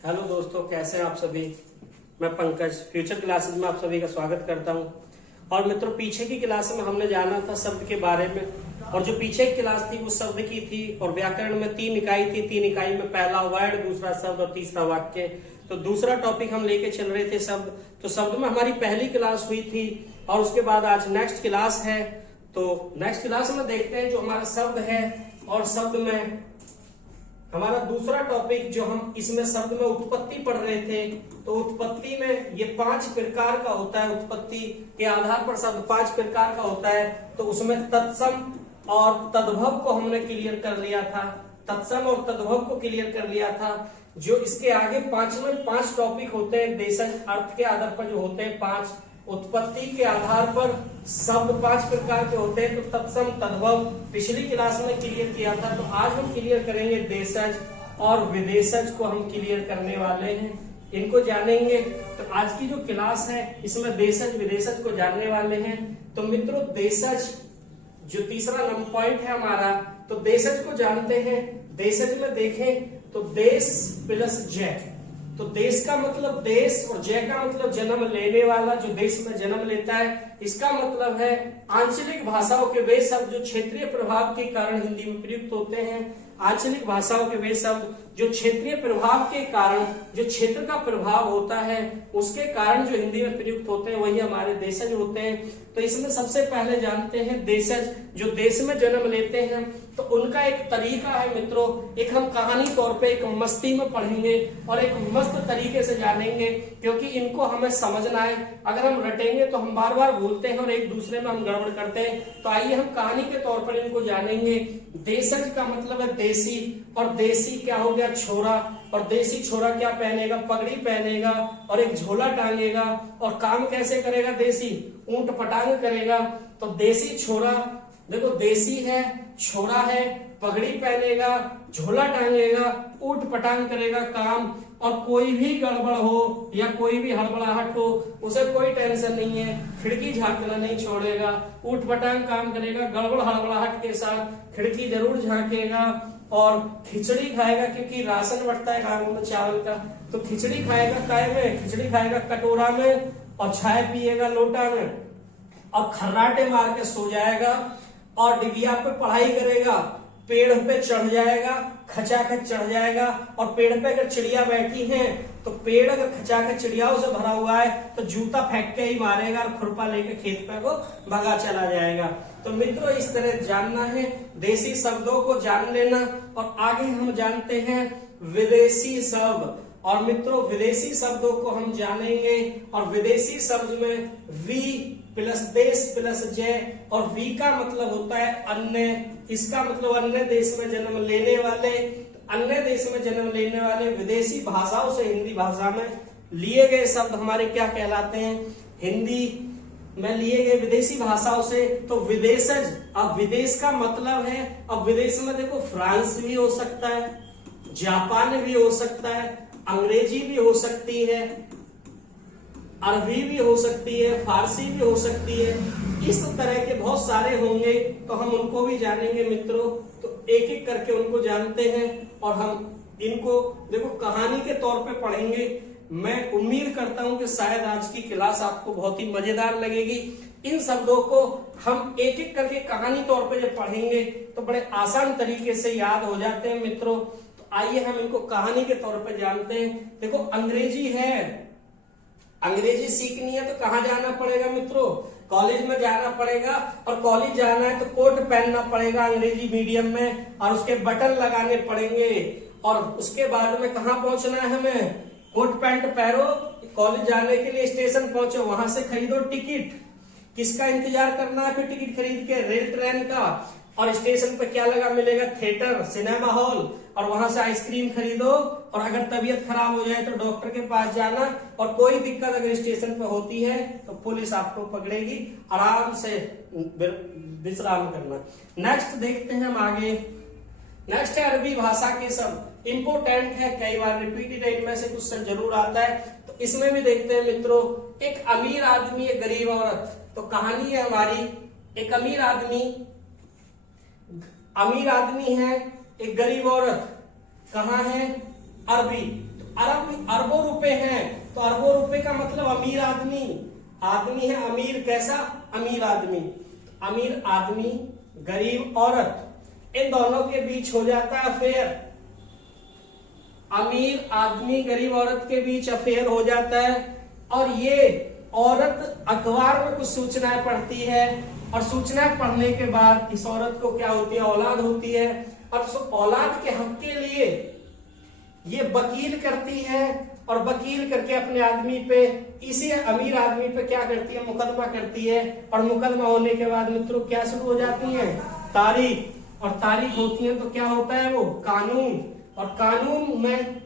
Hello दोस्तों, कैसे हैं आप सभी। मैं पंकज फ्यूचर क्लासेस में आप सभी का स्वागत करता हूं। और मित्रों, पीछे की क्लास में हमने जाना था शब्द के बारे में, और जो पीछे की क्लास थी वो शब्द की थी। और व्याकरण में 3 इकाई थी। 3 इकाई में पहला वर्ड, दूसरा शब्द और तीसरा वाक्य। तो दूसरा टॉपिक हम लेके चल रहे थे शब्द। तो शब्द में हमारी पहली क्लास हुई थी और उसके बाद आज नेक्स्ट क्लास है। तो नेक्स्ट क्लास में देखते हैं जो हमारा शब्द है। और शब्द में हमारा दूसरा टॉपिक जो हम इसमें शब्द में उत्पत्ति पढ़ रहे थे, तो उत्पत्ति में ये 5 प्रकार का होता है। उत्पत्ति के आधार पर शब्द 5 प्रकार का होता है। तो उसमें तत्सम और तद्भव को हमने क्लियर कर लिया था। तत्सम और तद्भव को क्लियर कर लिया था। जो इसके आगे 5 टॉपिक होते हैं देशज अर्थ के आधार पर जो होते हैं 5। उत्पत्ति के आधार पर शब्द 5 प्रकार के होते हैं। तो तत्सम तद्भव पिछली क्लास में क्लियर किया था। तो आज हम क्लियर करेंगे देशज और विदेशज को हम क्लियर करने वाले हैं, इनको जानेंगे। तो आज की जो क्लास है इसमें देशज विदेशज को जानने वाले हैं। तो मित्रों, देशज जो तीसरा नंबर पॉइंट है हमारा, तो देशज को जानते हैं। देशज में देखें तो देश प्लस जय। तो देश का मतलब देश और जय का मतलब जन्म लेने वाला, जो देश में जन्म लेता है। इसका मतलब है आंचलिक भाषाओं के वे शब्द जो क्षेत्रीय प्रभाव के कारण हिंदी में प्रयुक्त होते हैं। आंचलिक भाषाओं के वे शब्द जो क्षेत्रीय प्रभाव के कारण, जो क्षेत्र का प्रभाव होता है उसके कारण जो हिंदी में प्रयुक्त होते हैं, वही हमारे देशज होते हैं। तो इसमें सबसे पहले जानते हैं देशज जो देश में जन्म लेते हैं। तो उनका एक तरीका है मित्रों, एक हम कहानी तौर पे एक मस्ती में पढ़ेंगे और एक मस्त तरीके से जानेंगे, क्योंकि इनको हमें समझना है। अगर हम रटेंगे तो हम बार बार भूलते हैं और एक दूसरे में हम गड़बड़ करते हैं। तो आइए हम कहानी के तौर पर इनको जानेंगे। देशज का मतलब है देसी, और देसी क्या हो गया? छोरा। और देसी छोरा क्या पहनेगा? पगड़ी पहनेगा और एक झोला टांगेगा। और काम कैसे करेगा? देसी ऊंट पटांग करेगा। तो देसी छोरा, देखो देसी है, छोरा है, पगड़ी पहनेगा, झोला टांगेगा, ऊंट पटांग करेगा काम। और कोई भी गड़बड़ हो या कोई भी हड़बड़ाहट हो उसे कोई टेंशन नहीं है, खिड़की झांकना नहीं छोड़ेगा। ऊंट पटांग काम करेगा, गड़बड़ हड़बड़ाहट के साथ खिड़की जरूर झांकेगा। और खिचड़ी खाएगा, क्योंकि राशन बढ़ता है गाँव में चावल का। तो खिचड़ी खाएगा काय में? खिचड़ी खाएगा कटोरा में, और चाय पिएगा लोटा में। और खर्राटे मार के सो जाएगा, और डिबिया पे पढ़ाई करेगा, पेड़ पे चढ़ जाएगा, खचाखच चढ़ जाएगा। और पेड़ पे अगर चिड़िया बैठी है तो पेड़ अगर खचाखच चिड़ियाओं से भरा हुआ है तो जूता फेंक के ही मारेगा और खुरपा लेके खेत पे को भगा चला जाएगा। तो मित्रों, इस तरह जानना है, देसी शब्दों को जान लेना। और आगे हम जानते हैं विदेशी शब्द। और मित्रों, विदेशी शब्दों को हम जानेंगे। और विदेशी शब्द में वी प्लस देश प्लस जय, और वी का मतलब होता है अन्य। इसका मतलब अन्य देश में जन्म लेने वाले। अन्य देश में जन्म लेने वाले विदेशी भाषाओं से हिंदी भाषा में लिए गए शब्द हमारे क्या कहलाते हैं? हिंदी में लिए गए विदेशी भाषाओं से। तो विदेशज, अब विदेश का मतलब है, अब विदेश में देखो फ्रांस भी हो सकता है, जापान भी हो सकता है, अंग्रेजी भी हो सकती है, अरबी भी हो सकती है, फारसी भी हो सकती है। इस तरह के बहुत सारे होंगे, तो हम उनको भी जानेंगे मित्रों। तो एक एक करके उनको जानते हैं और हम इनको देखो कहानी के तौर पे पढ़ेंगे। मैं उम्मीद करता हूं कि शायद आज की क्लास आपको बहुत ही मजेदार लगेगी। इन शब्दों को हम एक एक करके कहानी तौर पे जब पढ़ेंगे तो बड़े आसान तरीके से याद हो जाते हैं मित्रों। तो आइए हम इनको कहानी के तौर पे जानते हैं। देखो अंग्रेजी है, अंग्रेजी सीखनी है तो कहाँ जाना पड़ेगा मित्रों? कॉलेज में जाना पड़ेगा। और कॉलेज जाना है तो कोट पहनना पड़ेगा अंग्रेजी मीडियम में, और उसके बटन लगाने पड़ेंगे। और उसके बाद में कहाँ पहुंचना है हमें? कोट पैंट पहनो, कॉलेज जाने के लिए स्टेशन पहुंचो, वहां से खरीदो टिकट। किसका इंतजार करना है फिर टिकट खरीद के? रेल ट्रेन का। और स्टेशन पे क्या लगा मिलेगा? Theatre, cinema hall. और वहां से आइसक्रीम खरीदो। और अगर तबीयत खराब हो जाए तो डॉक्टर के पास जाना। और कोई दिक्कत अगर स्टेशन पे होती है तो पुलिस आपको पकड़ेगी, आराम से विश्राम करना। नेक्स्ट देखते हैं हम आगे। नेक्स्ट है अरबी भाषा के शब्द। इंपोर्टेंट है, कई बार रिपीटेड है, इनमें से कुछ शब्द जरूर आता है। तो इसमें भी देखते हैं मित्रों, एक अमीर आदमी, एक गरीब औरत। तो कहानी है हमारी, एक अमीर आदमी है, एक गरीब औरत। कहाँ है? अरबी। तो अरबों रुपए हैं, तो अरबों रुपए का मतलब अमीर आदमी, आदमी है अमीर, कैसा अमीर आदमी, अमीर आदमी गरीब औरत, इन दोनों के बीच हो जाता है अफेयर, अमीर आदमी गरीब औरत के बीच अफेयर हो जाता है। और ये औरत अखबार में कुछ सूचनाएं पढ़ती है, और सूचनाएं पढ़ने के बाद इस औरत को क्या होती है, औलाद होती है, और उस औलाद के हक के लिए ये वकील करती है, और वकील करके अपने आदमी पे, इसी अमीर आदमी पे क्या करती है, मुकदमा करती है। और मुकदमा होने के बाद मित्रों क्या शुरू हो जाती है, तारीख, और तारीख होती है तो क्या होता है वो कानून, और कानून में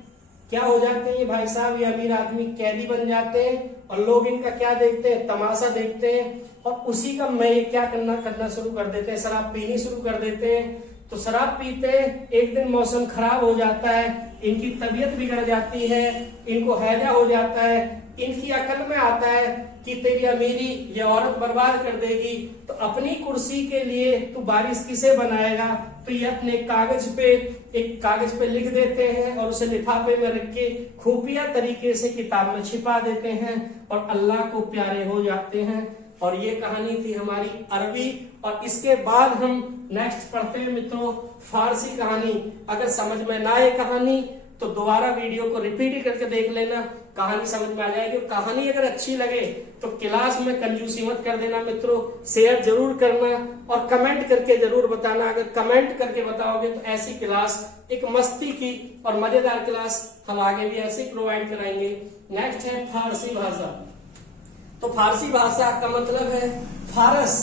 क्या हो जाते हैं ये भाई साहब, ये अमीर आदमी कैदी बन जाते हैं, और लोग इनका क्या देखते हैं, तमाशा देखते हैं, और उसी का मैं क्या करना शुरू कर देते हैं, शराब पीनी शुरू कर देते हैं। तो शराब पीते एक दिन मौसम खराब हो जाता है, इनकी तबीयत बिगड़ जाती है, इनको हैजा हो जाता है, इनकी अकल में आता है कि तेरी अमीरी ये औरत बर्बाद कर देगी, तो अपनी कुर्सी के लिए तू बारिश किसे बनाएगा, तो ये अपने एक कागज पे लिख देते हैं, और उसे लिफाफे में रख के खुफिया तरीके से किताब में छिपा देते हैं, और अल्लाह को प्यारे हो जाते हैं। और ये कहानी थी हमारी अरबी। और इसके बाद हम नेक्स्ट पढ़ते हैं मित्रों फारसी कहानी। अगर समझ में ना आए कहानी तो दोबारा वीडियो को रिपीट करके देख लेना, कहानी समझ में आ जाएगी। और कहानी अगर अच्छी लगे तो क्लास में कंजूसी मत कर देना मित्रों, शेयर जरूर करना, और कमेंट करके जरूर बताना। अगर कमेंट करके बताओगे तो ऐसी क्लास, एक मस्ती की और मजेदार क्लास हम आगे भी ऐसे प्रोवाइड कराएंगे। नेक्स्ट है फारसी भाषा। तो फारसी भाषा का मतलब है फारस,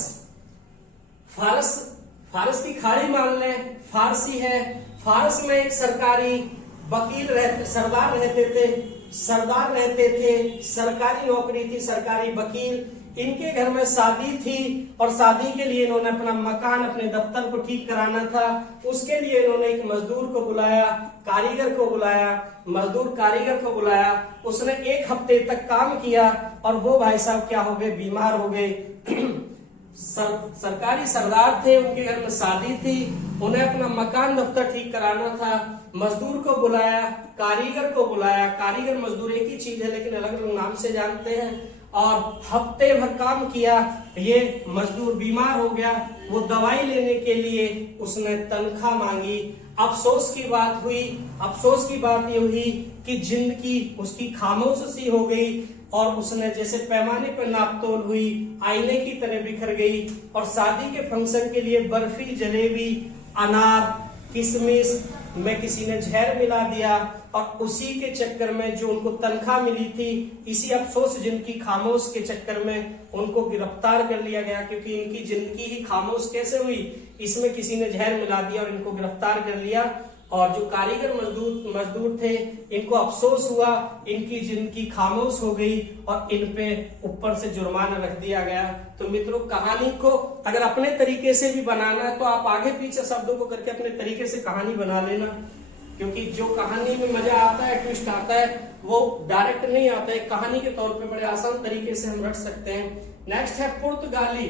फारस की खाड़ी मान लें, फारसी है। फारस में एक सरकारी वकील सरदार रहते थे, सरकारी नौकरी थी, सरकारी वकील। इनके घर में शादी थी, और शादी के लिए इन्होंने अपना मकान, अपने दफ्तर को ठीक कराना था। उसके लिए इन्होंने एक मजदूर को बुलाया, कारीगर को बुलाया, मजदूर कारीगर को बुलाया। उसने 1 हफ्ते तक काम किया, और वो भाई साहब क्या हो गए, बीमार हो गए। सरकारी सरदार थे, उनके घर में शादी थी, उन्हें अपना मकान दफ्तर ठीक कराना था। मजदूर को बुलाया, कारीगर को बुलाया। कारीगर मजदूर एक ही चीज है, लेकिन अलग अलग नाम से जानते हैं। और हफ्ते भर काम किया, ये मजदूर बीमार हो गया। वो दवाई लेने के लिए उसने तनख्वाह मांगी। अफसोस की बात ये हुई कि जिंदगी उसकी खामोश सी हो गई, और उसने जैसे पैमाने पर नापतोल हुई, आईने की तरह बिखर गई। और शादी के फंक्शन के लिए बर्फी, जलेबी, अनार, किशमिश में किसी ने जहर मिला दिया, और उसी के चक्कर में जो उनको तनख्वाह मिली थी, इसी अफसोस जिनकी खामोश के चक्कर में उनको गिरफ्तार कर लिया गया। क्योंकि इनकी जिंदगी ही खामोश कैसे हुई, इसमें किसी ने जहर मिला दिया और इनको गिरफ्तार कर लिया। और जो कारीगर मजदूर थे, इनको अफसोस हुआ, इनकी जिंदगी खामोश हो गई, और इन पे ऊपर से जुर्माना रख दिया गया। तो मित्रों कहानी को अगर अपने तरीके से भी बनाना है तो आप आगे पीछे शब्दों को करके अपने तरीके से कहानी बना लेना, क्योंकि जो कहानी में मजा आता है, ट्विस्ट आता है, वो डायरेक्ट नहीं आता है, कहानी के तौर पे बड़े आसान तरीके से हम रख सकते हैं। नेक्स्ट है पुर्तगाली।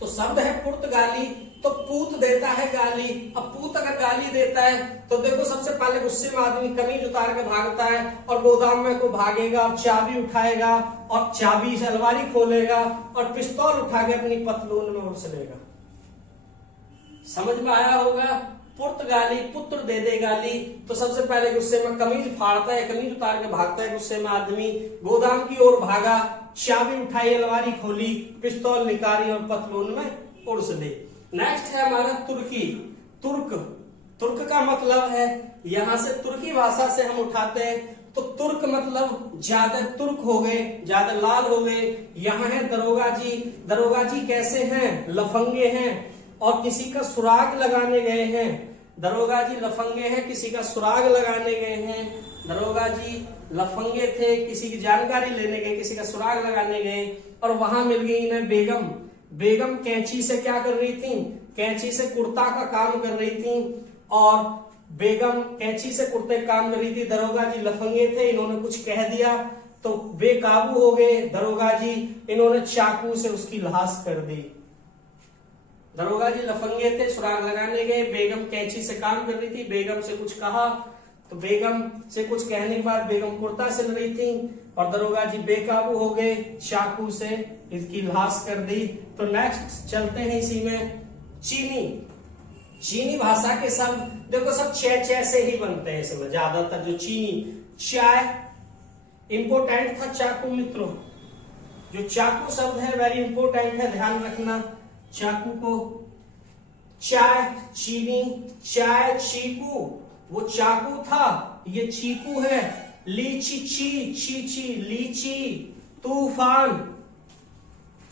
तो शब्द है पुर्तगाली, तो पूत देता है गाली। अब पूत अगर गाली देता है तो देखो सबसे पहले गुस्से में आदमी कमीज उतार के भागता है, और गोदाम में को भागेगा, और चाबी उठाएगा, और चाबी से अलमारी खोलेगा, और पिस्तौल उठा के अपनी पतलून में उछलेगा। समझ में आया होगा। पुर्तगाली, पुत्र दे दे गाली। तो सबसे पहले गुस्से में कमीज फाड़ता है, कमीज उतार के भागता है गुस्से में आदमी, गोदाम की ओर भागा, चाबी उठाई, अलमारी खोली, पिस्तौल निकाली, और पतलून में उड़स दे। नेक्स्ट है हमारा तुर्की। तुर्क का मतलब है, यहां से तुर्की भाषा से हम उठाते हैं तो तुर्क मतलब ज्यादा तुर्क हो गए, ज्यादा लाल हो गए। यहाँ है दरोगा जी। दरोगा जी कैसे हैं, लफंगे हैं, और किसी का सुराग लगाने गए हैं। दरोगा जी लफंगे हैं, किसी का सुराग लगाने गए हैं। दरोगा जी लफंगे थे, किसी की जानकारी लेने गए, किसी का सुराग लगाने गए, और वहां मिल गई इन्हें बेगम। बेगम कैंची से क्या कर रही थी, कैंची से कुर्ता का काम कर रही थी, और बेगम कैंची से कुर्ते का काम कर रही थी। दरोगा जी लफंगे थे, इन्होंने कुछ कह दिया तो बेकाबू हो गए दरोगा जी, इन्होंने चाकू से उसकी लाश कर दी। दरोगा जी लफंगे थे, सुराग लगाने गए, बेगम कैंची से काम कर रही थी, बेगम से कुछ कहा तो बेगम से कुछ कहने के बाद बेगम कुर्ता सिल रही थी और दरोगा जी बेकाबू हो गए, चाकू से इसकी लाश कर दी। तो नेक्स्ट चलते हैं इसी में चीनी। चीनी भाषा के शब्द देखो सब चे से ही बनते हैं इसमें ज्यादातर। जो चीनी, चाय इंपोर्टेंट था, चाकू मित्रों जो चाकू शब्द है वेरी इंपोर्टेंट है, ध्यान रखना चाकू को। चाय, चीनी, चाय, चीकू, वो चाकू था, ये चीकू है। लीची, ची, लीची, तूफान,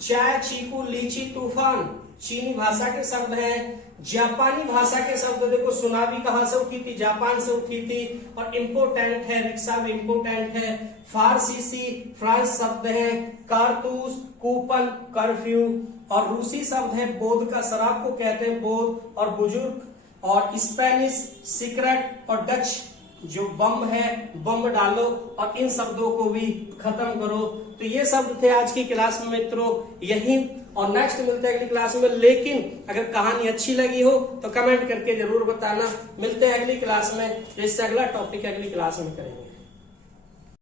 चाय, चीकू, लीची, तूफान चीनी भाषा के शब्द हैं। जापानी भाषा के शब्द देखो, सुनामी कहां से उठी थी, जापान से उठी थी और इम्पोर्टेंट है, रिक्शा में इम्पोर्टेंट है। फारसीसी फ्रांस शब्द है। कारतूस, कूपन, कर्फ्यू और रूसी शब्द है बोध का, शराब को कहते हैं बोध और बुजुर्ग। और स्पेनिश सीक्रेट और डच जो बम है, बम डालो और इन शब्दों को भी खत्म करो। तो ये शब्द थे आज की क्लास में मित्रों, यही। और नेक्स्ट मिलते हैं अगली क्लास में। लेकिन अगर कहानी अच्छी लगी हो तो कमेंट करके जरूर बताना। मिलते हैं अगली क्लास में, जिससे अगला टॉपिक अगली क्लास में करेंगे।